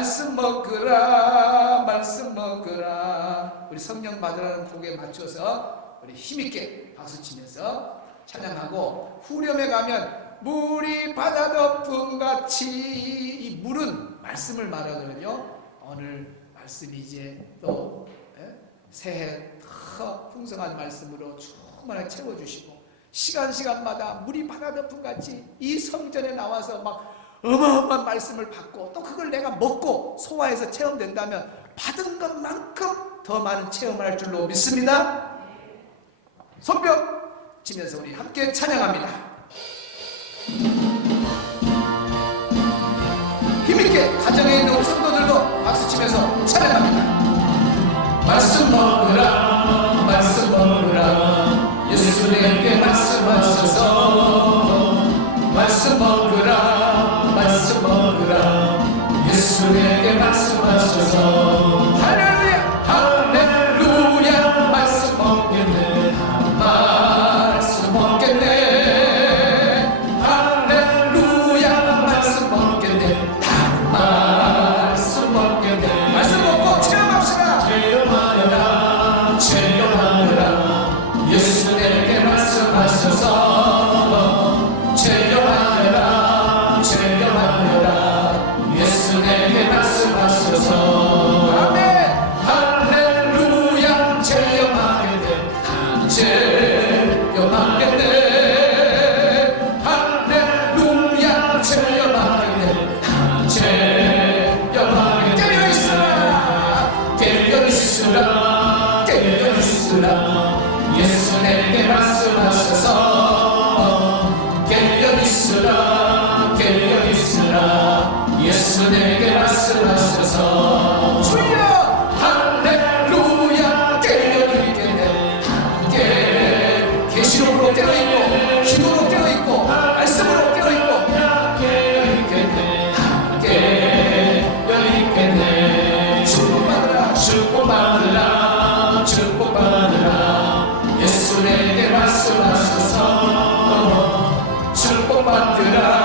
말씀 먹으라 말씀 먹으라. 우리 성령 받으라는 곡에 맞춰서 우리 힘있게 박수 치면서 찬양하고 후렴에 가면 물이 바다 덮음같이 이 물은 말씀을 말하거든요. 오늘 말씀이 이제 또 예? 새해 더 풍성한 말씀으로 충만하게 채워주시고 시간 시간마다 물이 바다 덮음같이 이 성전에 나와서 막 어마어마한 말씀을 받고 또 그걸 내가 먹고 소화해서 체험된다면 받은 것만큼 더 많은 체험을 할 줄로 믿습니다. 손뼉 치면서 우리 함께 찬양합니다. 힘있게 가정에 있는 우리 성도들도 박수 치면서 찬양합니다. 말씀 먹으라. 예수님께 말씀하셔서 할렐루야 할렐루야 말씀 없겠네 말씀 없겠네 할렐루야 말씀 없겠네 다른 말씀 없겠네. 말씀 먹고 체험합시다. 체험하여라 체험하여라. 예수에게 말씀하셔서 Battıra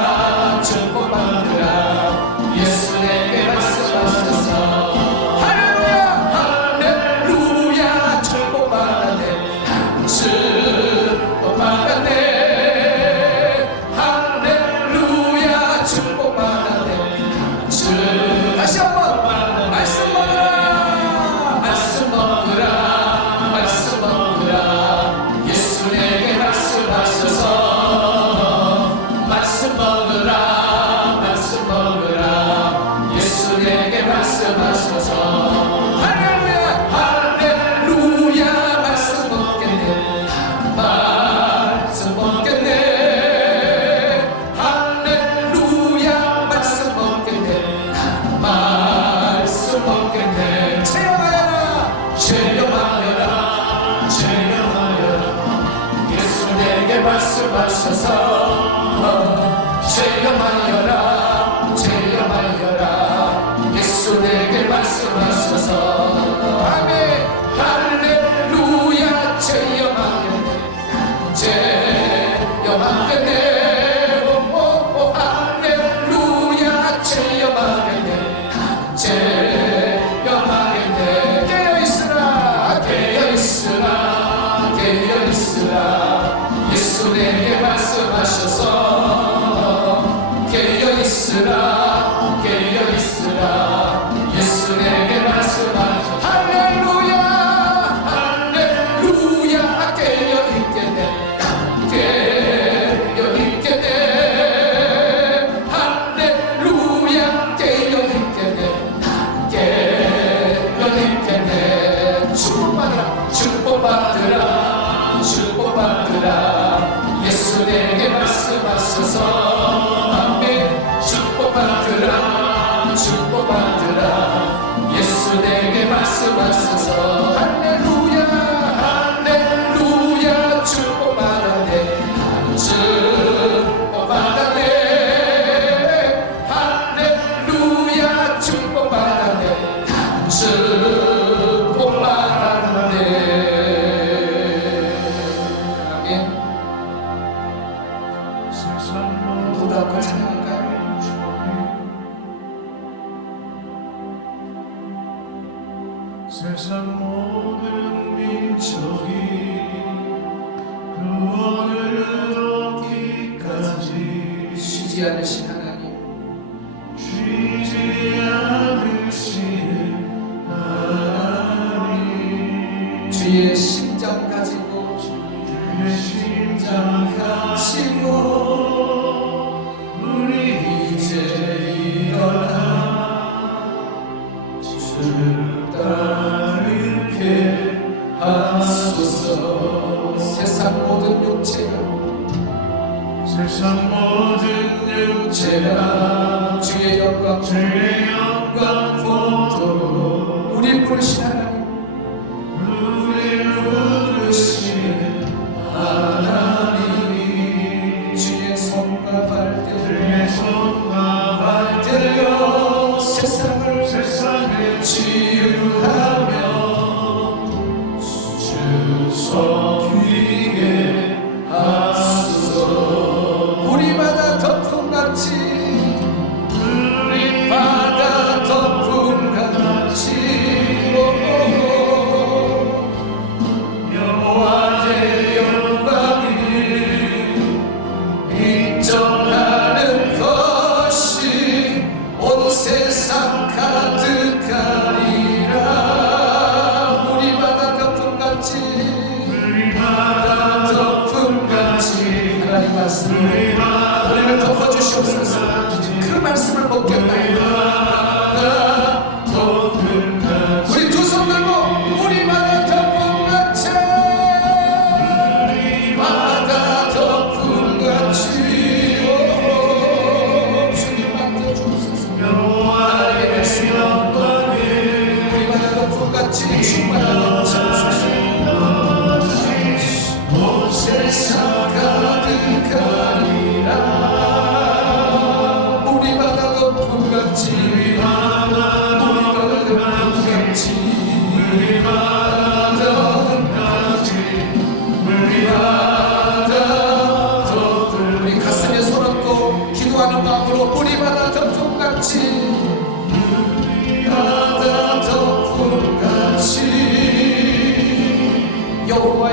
próximas sessões. 쉬지 않으신 하나님. 쉬지 않으시는 하나님. 주의 심정 가지고 주의 심장 가지고 우리 이제 일어나 주를 따르게 하소서. 세상 모든 육체가 세상 모든 제가 주의 영광 주의 영광 보도록 우리 하 덮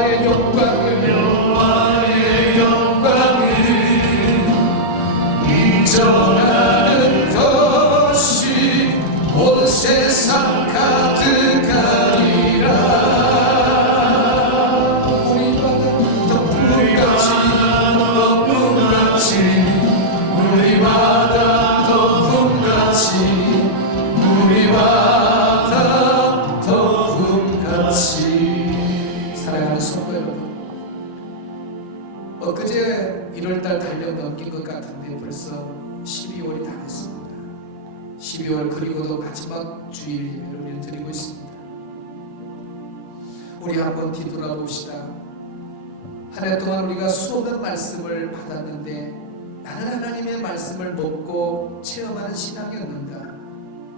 여 주일 예배를 드리고 있습니다. 우리 한번 뒤돌아 봅시다 한 해 동안 우리가 수없는 말씀을 받았는데 나는 하나님의 말씀을 먹고 체험하는 신앙이었는가?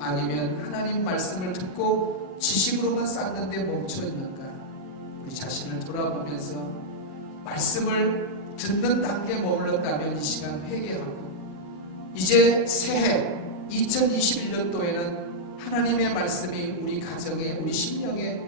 아니면 하나님 말씀을 듣고 지식으로만 쌓는데 멈춰 있는가? 우리 자신을 돌아보면서 말씀을 듣는 단계에 머물렀다면 이 시간 회개하고 이제 새해 2021년도에는 하나님의 말씀이 우리 가정에 우리 심령에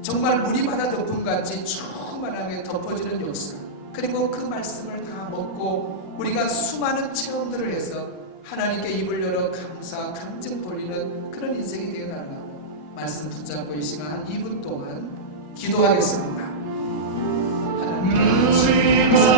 정말 바다 덮음같이 충만하게 덮어지는 역사. 그리고 그 말씀을 다 먹고 우리가 수많은 체험들을 해서 하나님께 입을 열어 감사 간증 돌리는 그런 인생이 되어 달라고 말씀 붙잡고 이 시간 한 2분 동안 기도하겠습니다. 하나님